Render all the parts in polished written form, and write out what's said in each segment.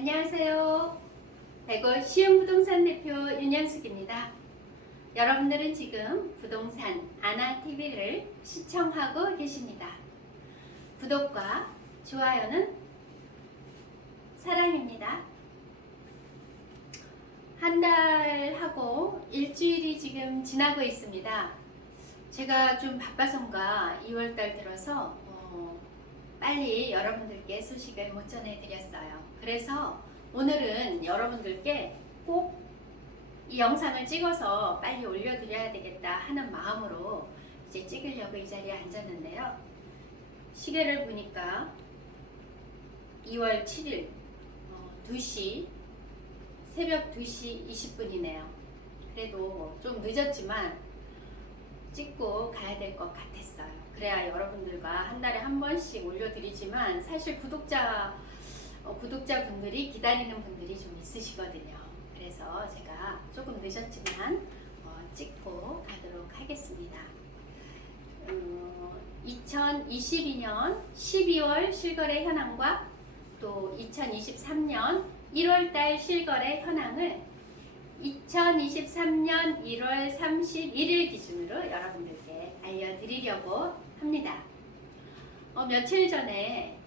안녕하세요. 대구 시흥부동산 대표 윤영숙입니다. 여러분들은 지금 부동산 아나TV를 시청하고 계십니다. 구독과 좋아요는 사랑입니다. 한 달하고 일주일이 지금 지나고 있습니다. 제가 좀 바빠서인가 2월달 들어서 빨리 여러분들께 소식을 못 전해드렸어요. 그래서 오늘은 여러분들께 꼭 이 영상을 찍어서 빨리 올려드려야 되겠다 하는 마음으로 이제 찍으려고 이 자리에 앉았는데요. 시계를 보니까 2월 7일 2시 새벽 2시 20분이네요. 그래도 좀 늦었지만 찍고 가야 될 것 같았어요. 그래야 여러분들과 한 달에 한 번씩 올려드리지만 사실 구독자분들이 기다리는 분들이 좀 있으시거든요. 그래서 제가 조금 늦었지만 찍고 가도록 하겠습니다. 2022년 12월 실거래 현황과 또 2023년 1월달 실거래 현황을 2023년 1월 31일 기준으로 여러분들께 알려드리려고 합니다. 며칠 전에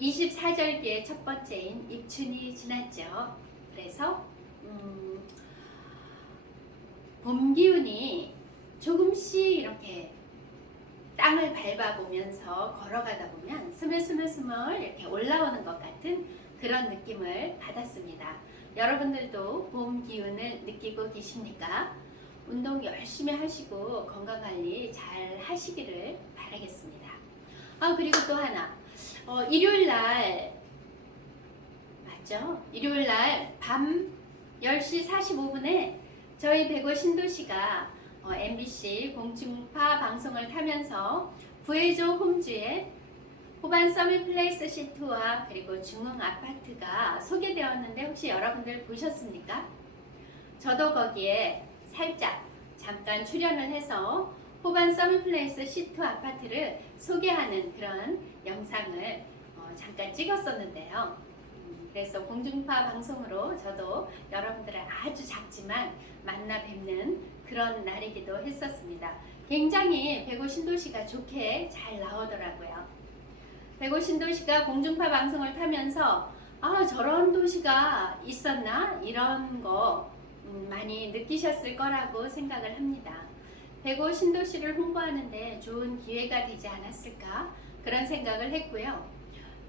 24절기의 첫 번째인 입춘이 지났죠. 그래서 봄 기운이 조금씩 이렇게 땅을 밟아보면서 걸어가다 보면 스물스물 이렇게 올라오는 것 같은 그런 느낌을 받았습니다. 여러분들도 봄 기운을 느끼고 계십니까? 운동 열심히 하시고 건강관리 잘 하시기를 바라겠습니다. 그리고 또 하나, 일요일날 맞죠? 일요일날 밤 10시 45분에 저희 배구 신도시가 MBC 공중파 방송을 타면서 구해줘 홈즈의 호반 서밋플레이스 시트와 그리고 중흥 아파트가 소개되었는데 혹시 여러분들 보셨습니까? 저도 거기에 살짝 잠깐 출연을 해서 호반 서밋플레이스 시트 아파트를 소개하는 그런 영상을 잠깐 찍었었는데요. 그래서 공중파 방송으로 저도 여러분들을 아주 작지만 만나 뵙는 그런 날이기도 했었습니다. 굉장히 배구 신도시가 좋게 잘 나오더라고요. 배구 신도시가 공중파 방송을 타면서 저런 도시가 있었나? 이런 거 많이 느끼셨을 거라고 생각을 합니다. 배구 신도시를 홍보하는데 좋은 기회가 되지 않았을까? 그런 생각을 했고요.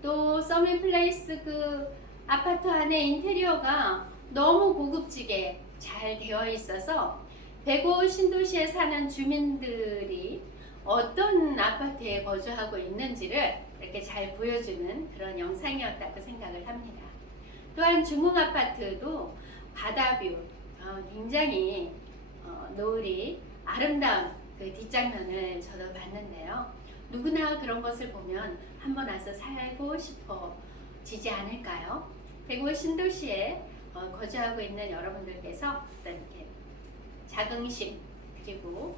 또 서밋플레이스 아파트 안에 인테리어가 너무 고급지게 잘 되어 있어서 배구 신도시에 사는 주민들이 어떤 아파트에 거주하고 있는지를 이렇게 잘 보여주는 그런 영상이었다고 생각을 합니다. 또한 중흥 아파트도 바다뷰 굉장히 노을이 아름다운 그 뒷장면을 저도 봤는데요. 누구나 그런 것을 보면 한번 와서 살고 싶어지지 않을까요? 배구 신도시에 거주하고 있는 여러분들께서 어떤 이렇게 자긍심 그리고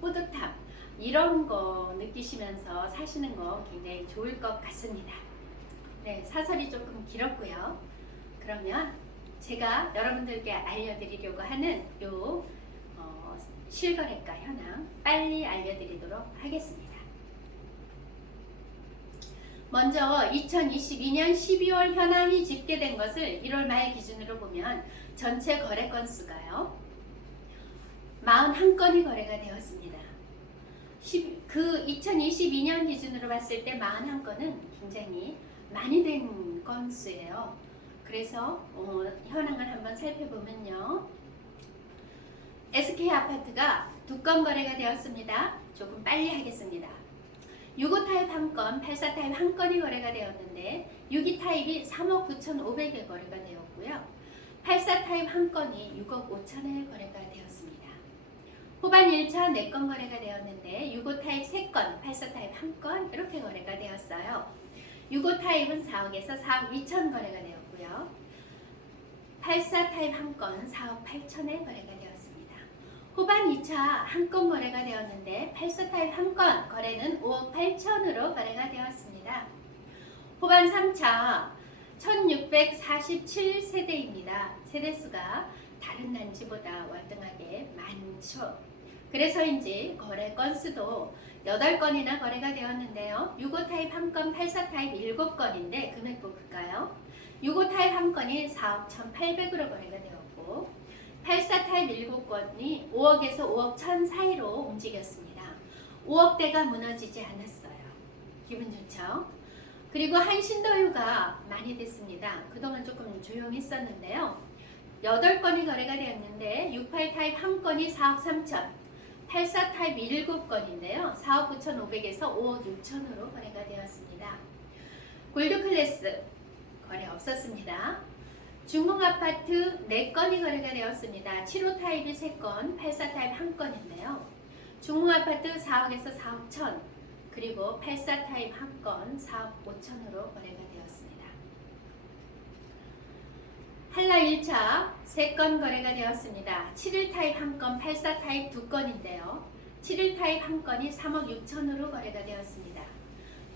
뿌듯함 이런 거 느끼시면서 사시는 거 굉장히 좋을 것 같습니다. 네, 사설이 조금 길었고요. 그러면 제가 여러분들께 알려드리려고 하는 요 실거래가 현황 빨리 알려드리도록 하겠습니다. 먼저 2022년 12월 현황이 집계된 것을 1월 말 기준으로 보면 전체 거래 건수가요 41건이 거래가 되었습니다. 2022년 기준으로 봤을 때 41건은 굉장히 많이 된 건수예요. 그래서 현황을 한번 살펴보면요. SK아파트가 2건 거래가 되었습니다. 조금 빨리 하겠습니다. 6호 타입 1건, 84 타입 1건이 거래가 되었는데 62 타입이 3억 9,500에 거래가 되었고요. 84 타입 1건이 6억 5천에 거래가 되었습니다. 호반 1차 4건 거래가 되었는데 6호 타입 3건, 84 타입 1건 이렇게 거래가 되었어요. 6호 타입은 4억에서 4억 2천 거래가 되었고요. 84 타입 1건 4억 8천에 거래가 되었습니다. 호반 2차 1건 거래가 되었는데 84 타입 1건 거래는 5억 8천으로 거래가 되었습니다. 호반 3차 1647세대입니다. 세대수가 다른 단지보다 월등하게 많죠. 그래서인지 거래 건수도 8건이나 거래가 되었는데요. 65 타입 1건, 84 타입 7건인데 금액 볼까요? 65 타입 1건이 4억 1,800으로 거래가 되었고 84 타입 7건이 5억에서 5억 1천 사이로 움직였습니다. 5억대가 무너지지 않았어요. 기분 좋죠? 그리고 한신도유가 많이 됐습니다. 그동안 조금 조용했었는데요. 8건이 거래가 되었는데 68 타입 1건이 4억 3천, 84 타입 7건인데요. 4억 9,500에서 5억 6천으로 거래가 되었습니다. 골드 클래스 거래 없었습니다. 중흥아파트 4건이 거래가 되었습니다. 75 타입이 3건, 84 타입 1건인데요. 중흥아파트 4억에서 4억 1천, 그리고 84 타입 1건 4억 5천으로 거래가 되었습니다. 한라 1차 3건 거래가 되었습니다. 71 타입 1건, 84 타입 2건인데요. 71 타입 1건이 3억 6천으로 거래가 되었습니다.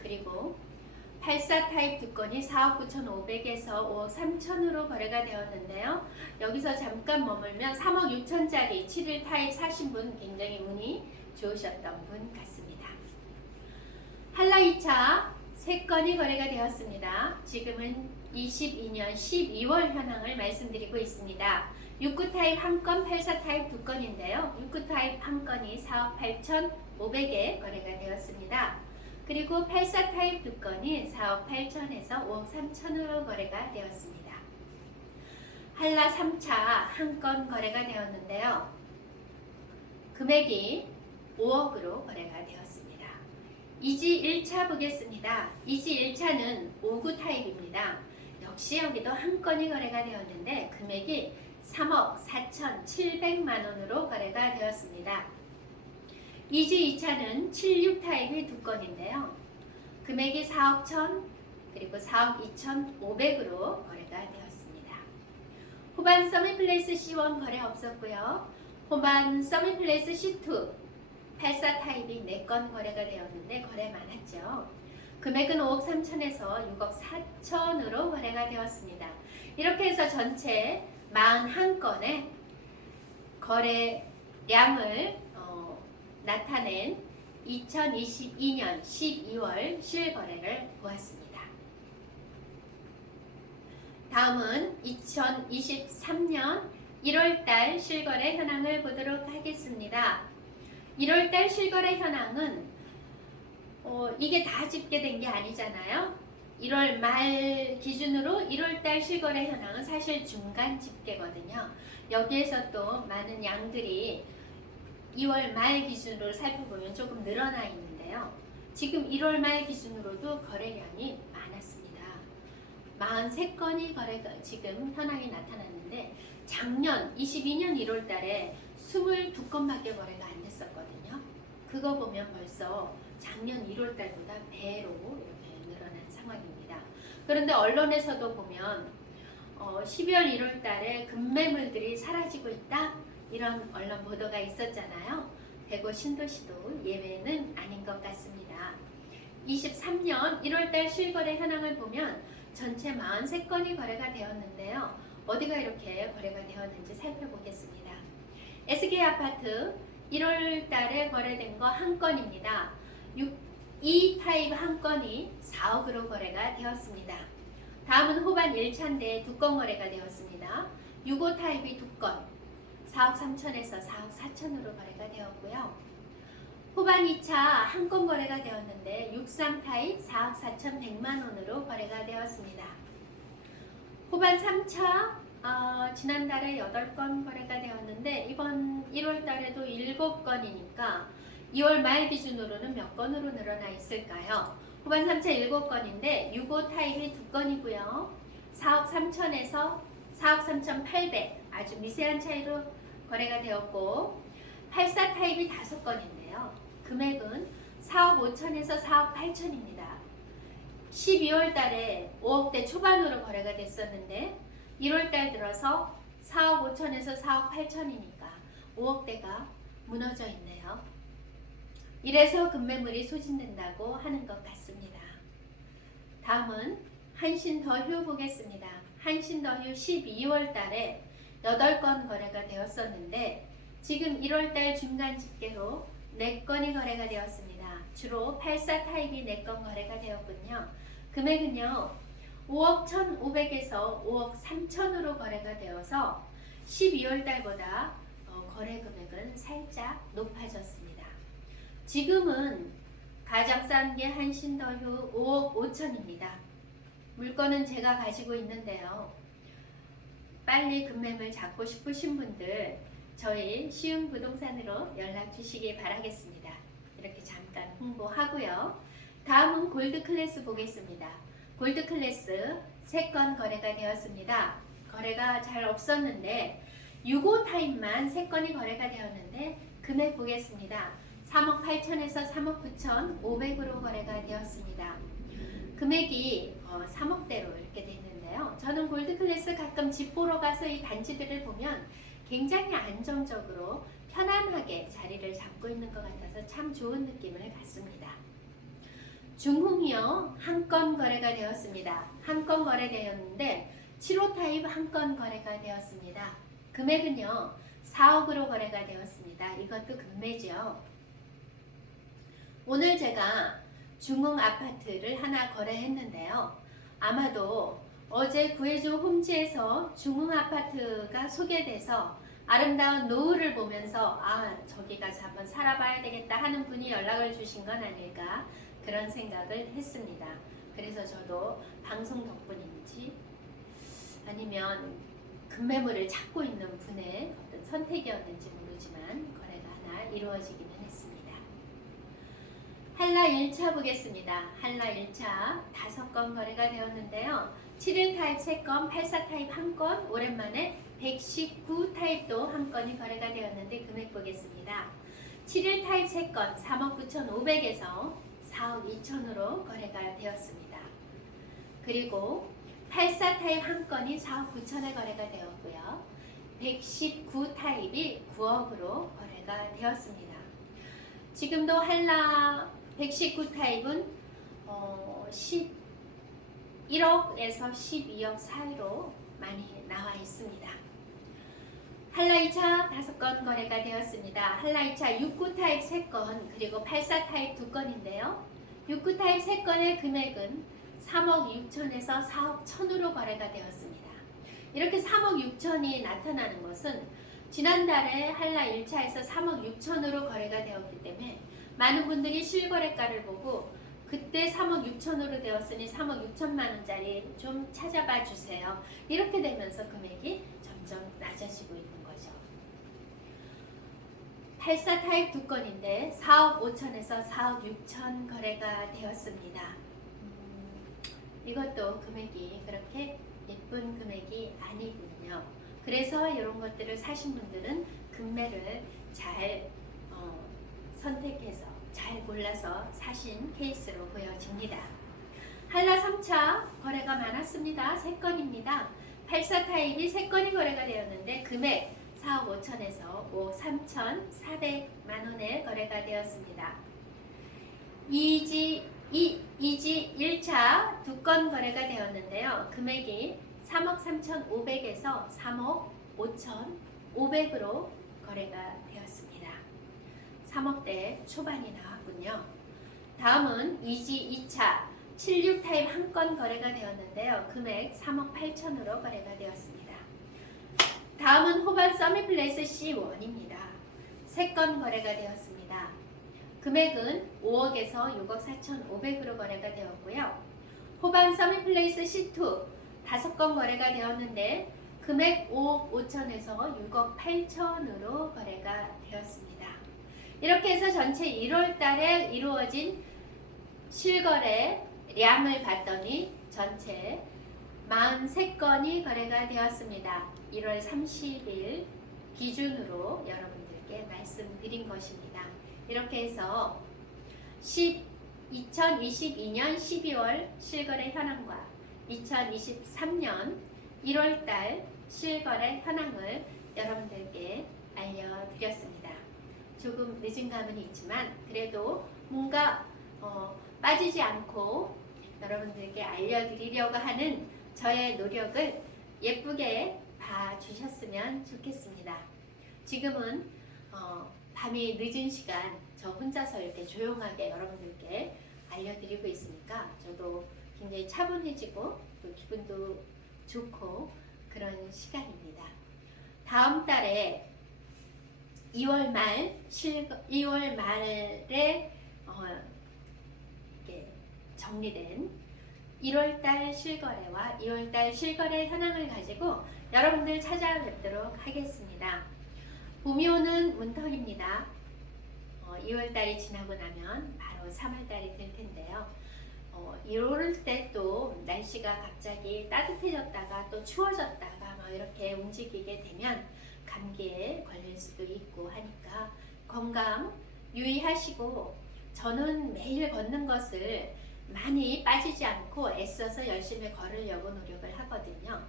그리고 84 타입 2건이 4억 9,500에서 5억 3천으로 거래가 되었는데요. 여기서 잠깐 머물면 3억 6천짜리 71 타입 사신 분 굉장히 운이 좋으셨던 분 같습니다. 한라 2차 3건이 거래가 되었습니다. 지금은 22년 12월 현황을 말씀드리고 있습니다. 69 타입 1건, 84 타입 2건인데요. 69 타입 1건이 4억 8,500에 거래가 되었습니다. 그리고 84 타입 2건이 4억 8천에서 5억 3천으로 거래가 되었습니다. 한라 3차 1건 거래가 되었는데요. 금액이 5억으로 거래가 되었습니다. 이지 1차 보겠습니다. 이지 1차는 59 타입입니다. 역시 여기도 1건이 거래가 되었는데 금액이 3억 4,700만원으로 거래가 되었습니다. 이지 2차는 76 타입이 2건인데요. 금액이 4억 1천 그리고 4억 2,500으로 거래가 되었습니다. 호반 서밋플레이스 C1 거래 없었고요. 호반 서밋플레이스 C2 84 타입이 4건 거래가 되었는데 거래 많았죠. 금액은 5억 3천에서 6억 4천으로 거래가 되었습니다. 이렇게 해서 전체 41건의 거래량을 나타낸 2022년 12월 실거래를 보았습니다. 다음은 2023년 1월달 실거래 현황을 보도록 하겠습니다. 1월달 실거래 현황은 이게 다 집계된 게 아니잖아요. 1월 말 기준으로 1월달 실거래 현황은 사실 중간 집계거든요. 여기에서 또 많은 양들이 2월 말 기준으로 살펴보면 조금 늘어나 있는데요. 지금 1월 말 기준으로도 거래량이 많았습니다. 43건이 거래가 지금 현황이 나타났는데 작년 22년 1월 달에 22건밖에 거래가 안 됐었거든요. 그거 보면 벌써 작년 1월 달보다 배로 이렇게 늘어난 상황입니다. 그런데 언론에서도 보면 12월 1월 달에 급매물들이 사라지고 있다? 이런 언론 보도가 있었잖아요. 대구 신도시도 예외는 아닌 것 같습니다. 23년 1월달 실거래 현황을 보면 전체 43건이 거래가 되었는데요. 어디가 이렇게 거래가 되었는지 살펴보겠습니다. SK아파트 1월달에 거래된 거 1건입니다. 2 타입 1건이 4억으로 거래가 되었습니다. 다음은 호반 1차인데 2건 거래가 되었습니다. 65 타입이 2건 4억 3천에서 4억 4천으로 거래가 되었고요. 호반 2차 1건 거래가 되었는데 63 타입 4억 4천 100만원으로 거래가 되었습니다. 호반 3차 지난달에 8건 거래가 되었는데 이번 1월달에도 7건이니까 2월 말 기준으로는 몇 건으로 늘어나 있을까요? 호반 3차 7건인데 65 타입이 2건이고요. 4억 3천에서 4억 3천 8백 아주 미세한 차이로 거래가 되었고 84 타입이 5건인데요. 금액은 4억 5천에서 4억 8천입니다. 12월 달에 5억대 초반으로 거래가 됐었는데 1월 달 들어서 4억 5천에서 4억 8천이니까 5억대가 무너져 있네요. 이래서 급매물이 소진된다고 하는 것 같습니다. 다음은 한신더휴 보겠습니다. 한신더휴 12월 달에 8건 거래가 되었었는데 지금 1월 달 중간 집계로 4건이 거래가 되었습니다. 주로 84 타입이 4건 거래가 되었군요. 금액은요 5억 1,500에서 5억 3천으로 거래가 되어서 12월 달보다 거래 금액은 살짝 높아졌습니다. 지금은 가장 싼 게 한신더휴 5억 5천입니다. 물건은 제가 가지고 있는데요. 빨리 금매물 잡고 싶으신 분들 저희 쉬운 부동산으로 연락 주시기 바라겠습니다. 이렇게 잠깐 홍보하고요. 다음은 골드 클래스 보겠습니다. 골드 클래스 3건 거래가 되었습니다. 거래가 잘 없었는데 6호 타입만 3건이 거래가 되었는데 금액 보겠습니다. 3억 8천에서 3억 9천 5백으로 거래가 되었습니다. 금액이 3억대로 이렇게 됐는데요. 저는 골드 클래스 가끔 집 보러 가서 이 단지들을 보면 굉장히 안정적으로 편안하게 자리를 잡고 있는 것 같아서 참 좋은 느낌을 갖습니다. 중흥이요 1건 거래가 되었습니다. 1건 거래되었는데 7호 타입 1건 거래가 되었습니다. 금액은요 4억으로 거래가 되었습니다. 이것도 금매죠. 오늘 제가 중흥 아파트를 하나 거래했는데요. 아마도 어제 구해줘 홈지에서 중흥 아파트가 소개돼서 아름다운 노을을 보면서 저기 가서 한번 살아봐야 되겠다 하는 분이 연락을 주신 건 아닐까 그런 생각을 했습니다. 그래서 저도 방송 덕분인지 아니면 급매물을 찾고 있는 분의 어떤 선택이었는지 모르지만 거래가 하나 이루어지기는 했습니다. 한라 1차 보겠습니다. 한라 1차 5건 거래가 되었는데요. 71 타입 3건, 84 타입 1건, 오랜만에 119 타입도 1건이 거래가 되었는데 금액 보겠습니다. 71 타입 3건 3억 9,500에서 4억 2천으로 거래가 되었습니다. 그리고 84 타입 1건이 4억 9천에 거래가 되었고요. 119 타입이 9억으로 거래가 되었습니다. 지금도 한라 119 타입은 11억에서 12억 사이로 많이 나와 있습니다. 한라 2차 5건 거래가 되었습니다. 한라 2차 69 타입 3건 그리고 84 타입 2건인데요. 69 타입 3건의 금액은 3억 6천에서 4억 1천으로 거래가 되었습니다. 이렇게 3억 6천이 나타나는 것은 지난달에 한라 1차에서 3억 6천으로 거래가 되었기 때문에 많은 분들이 실거래가를 보고 그때 3억 6천으로 되었으니 3억 6천만 원짜리 좀 찾아봐 주세요. 이렇게 되면서 금액이 점점 낮아지고 있는 거죠. 84 타입 2건인데 4억 5천에서 4억 6천 거래가 되었습니다. 이것도 금액이 그렇게 예쁜 금액이 아니군요. 그래서 이런 것들을 사신 분들은 금매를 잘 선택해서 잘 골라서 사신 케이스로 보여집니다. 한라 3차 거래가 많았습니다. 3건입니다. 84 타입이 3건이 거래가 되었는데 금액 4억 5천에서 5억 3천 4백만 원에 거래가 되었습니다. 이지 1차 2건 거래가 되었는데요. 금액이 3억 3천 5백에서 3억 5천 5백으로 거래가 되었습니다. 3억대 초반이 나왔군요. 다음은 이지 2차 76 타입 1건 거래가 되었는데요. 금액 3억 8천으로 거래가 되었습니다. 다음은 호반 서밋플레이스 C1입니다. 3건 거래가 되었습니다. 금액은 5억에서 6억 4천 5백으로 거래가 되었고요. 호반 서밋플레이스 C2 5건 거래가 되었는데 금액 5억 5천에서 6억 8천으로 거래가 되었습니다. 이렇게 해서 전체 1월 달에 이루어진 실거래량을 봤더니 전체 43건이 거래가 되었습니다. 1월 30일 기준으로 여러분들께 말씀드린 것입니다. 이렇게 해서 2022년 12월 실거래 현황과 2023년 1월달 실거래 현황을 여러분들께 알려드렸습니다. 조금 늦은 감은 있지만 그래도 뭔가 빠지지 않고 여러분들께 알려드리려고 하는 저의 노력을 예쁘게 봐주셨으면 좋겠습니다. 지금은 밤이 늦은 시간 저 혼자서 이렇게 조용하게 여러분들께 알려드리고 있으니까 저도 굉장히 차분해지고 또 기분도 좋고 그런 시간입니다. 다음 달에 2월 말에 이렇게 정리된 1월달 실거래와 2월달 실거래 현황을 가지고 여러분들 찾아뵙도록 하겠습니다. 봄이 오는 문턱입니다. 2월달이 지나고 나면 바로 3월달이 될 텐데요. 이럴 때 또 날씨가 갑자기 따뜻해졌다가 또 추워졌다가 막 이렇게 움직이게 되면 감기에 걸릴 수도 있고 하니까 건강 유의하시고, 저는 매일 걷는 것을 많이 빠지지 않고 애써서 열심히 걸으려고 노력을 하거든요.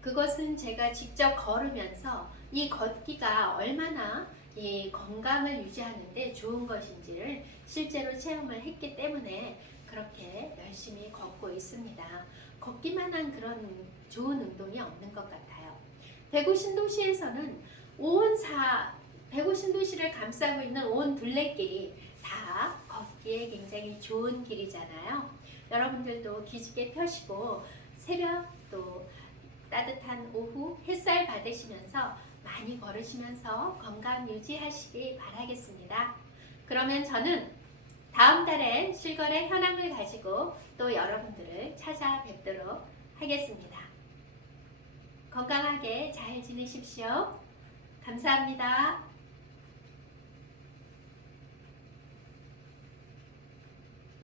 그것은 제가 직접 걸으면서 이 걷기가 얼마나 이 건강을 유지하는데 좋은 것인지를 실제로 체험을 했기 때문에 그렇게 열심히 걷고 있습니다. 걷기만 한 그런 좋은 운동이 없는 것 같아요. 대구 신도시에서는 대구 신도시를 감싸고 있는 온 둘레길이 다 걷기에 굉장히 좋은 길이잖아요. 여러분들도 기지개 펴시고 새벽 또 따뜻한 오후 햇살 받으시면서 많이 걸으시면서 건강 유지하시기 바라겠습니다. 그러면 저는 다음 달에 실거래 현황을 가지고 또 여러분들을 찾아뵙도록 하겠습니다. 건강하게 잘 지내십시오. 감사합니다.